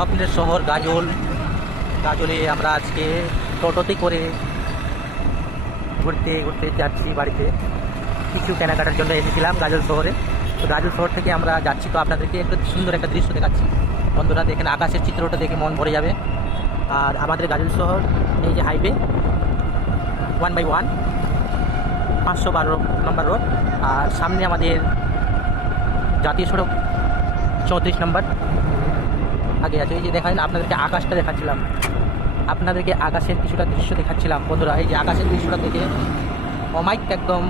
স্বপ্নের শহর গাজল। গাজলে আমরা আজকে টোটোতে করে ঘুরতে ঘুরতে যাচ্ছি বাড়িতে। কিছু কেনাকাটার জন্য এসেছিলাম গাজল শহরে। তো গাজল শহর থেকে আমরা যাচ্ছি, তো আপনাদেরকে একটু সুন্দর একটা দৃশ্য দেখাচ্ছি। বন্ধুরা দেখেন, আকাশের চিত্রটা দেখে মন ভরে যাবে। আর আমাদের গাজল শহর, এই যে হাইওয়ে 1/1 512 নম্বর রোড, আর সামনে আমাদের জাতীয় সড়ক 34 নম্বর আগে আছে। এই যে দেখেন, আপনাদেরকে আকাশটা দেখাচ্ছিলাম, আপনাদেরকে আকাশের কিছুটা দৃশ্য দেখাচ্ছিলাম। বন্ধুরা এই যে আকাশের দৃশ্যটা দেখে অমাইক একদম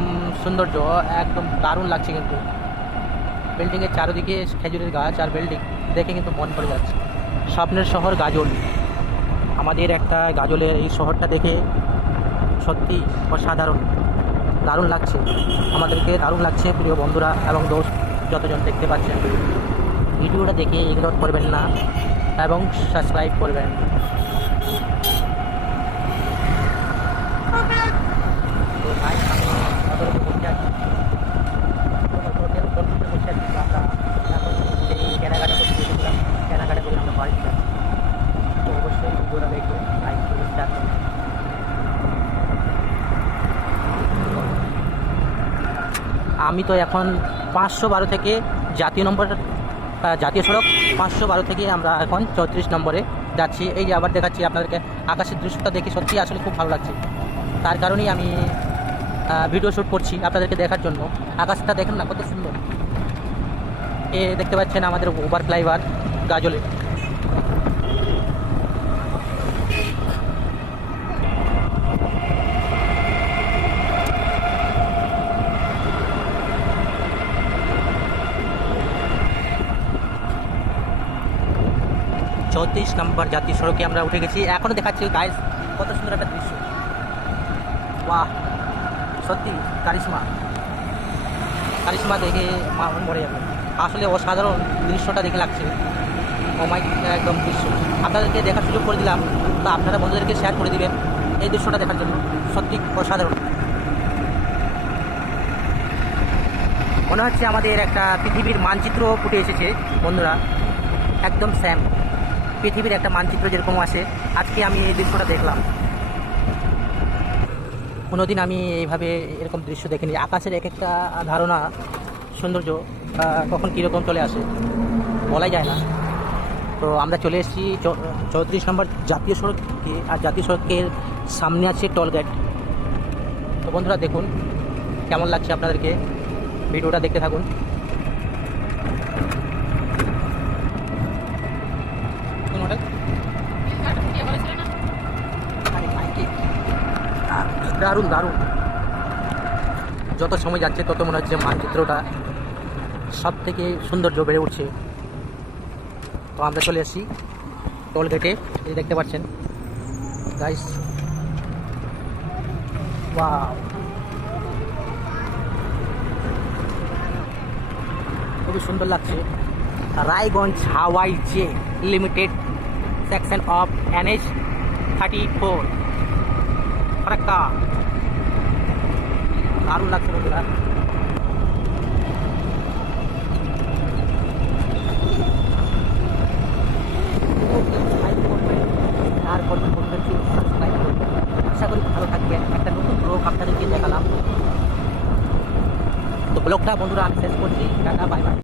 সৌন্দর্য, একদম দারুণ লাগছে। কিন্তু বিল্ডিংয়ের চারিদিকে খেজুরের গাছ আর বিল্ডিং দেখে কিন্তু মন পড়ে যাচ্ছে। স্বপ্নের শহর গাজল, আমাদের একটা গাজলের এই শহরটা দেখে সত্যি অসাধারণ, দারুণ লাগছে। আমাদেরকে দারুণ লাগছে প্রিয় বন্ধুরা এবং দোস্ত যতজন দেখতে পাচ্ছেন। ভিডিওটা দেখে ইগনোর করবেন না এবং সাবস্ক্রাইব করবেন। তো ভাই, আমি বসে আছি, আমরা এখন সেই কেনাকাটা করতে গেছিলাম, কেনাকাটা করে আমরা বাড়ি যাচ্ছি। তো অবশ্যই ভিডিওটা দেখে লাইক করে শেয়ার করবেন। আমি তো এখন 512 থেকে জাতীয় সড়ক 512 থেকে আমরা এখন 34 নম্বরে যাচ্ছি। এই যে আবার দেখাচ্ছি আপনাদেরকে আকাশের দৃশ্যটা দেখে সত্যি আসলে খুব ভালো লাগছে। তার কারণেই আমি ভিডিও শ্যুট করছি আপনাদেরকে দেখার জন্য। আকাশটা দেখেন না কত সুন্দর। এ দেখতে পাচ্ছেন আমাদের ওভার ফ্লাইওভার গাজলে। চৌত্রিশ নম্বর জাতীয় সড়কে আমরা উঠে গেছি। এখনও দেখাচ্ছি গাইস কত সুন্দর একটা দৃশ্য। বাহ, সত্যি কারিশমা কারিশমা দেখে মন ভরে যাবে। আসলে অসাধারণ দৃশ্যটা দেখে লাগছে, অমাইক একদম দৃশ্য। আপনাদেরকে দেখার সুযোগ করে দিলাম, তা আপনারা বন্ধুদেরকে শেয়ার করে দিবেন এই দৃশ্যটা দেখার জন্য। সত্যি অসাধারণ। মনে হচ্ছে আমাদের একটা পৃথিবীর মানচিত্র ফুটে এসেছে বন্ধুরা, একদম স্যাম পৃথিবীর একটা মানচিত্র যেরকম আসে, আজকে আমি এই দৃশ্যটা দেখলাম। কোনোদিন আমি এইভাবে এরকম দৃশ্য দেখিনি। আকাশের এক একটা ধারণা সৌন্দর্য কখন কীরকম চলে আসে বলাই যায় না। তো আমরা চলে এসেছি 34 নম্বর জাতীয় সড়কে, আর জাতীয় সড়কের সামনে আছে টোলগেট। তো বন্ধুরা দেখুন কেমন লাগছে আপনাদেরকে, ভিডিওটা দেখতে থাকুন। দারুণ দারুণ, যত সময় যাচ্ছে তত মনে হচ্ছে মানচিত্রটা সব থেকে সৌন্দর্য বেড়ে উঠছে। তো আমরা চলে এসেছি টোল গেটে, এই দেখতে পাচ্ছেন গাইস। ওয়াও, খুবই সুন্দর লাগছে। রায়গঞ্জ হাওয়াই জে limited section of NH 34 Farakka. দারুণ লাগছে বন্ধুরা। আশা করি ভালো থাকবেন। একটা নতুন ব্লগ আপনাদেরকে দেখালাম। তো ব্লগটা বন্ধুরা আমি শেষ করছি। Tata, bye bye.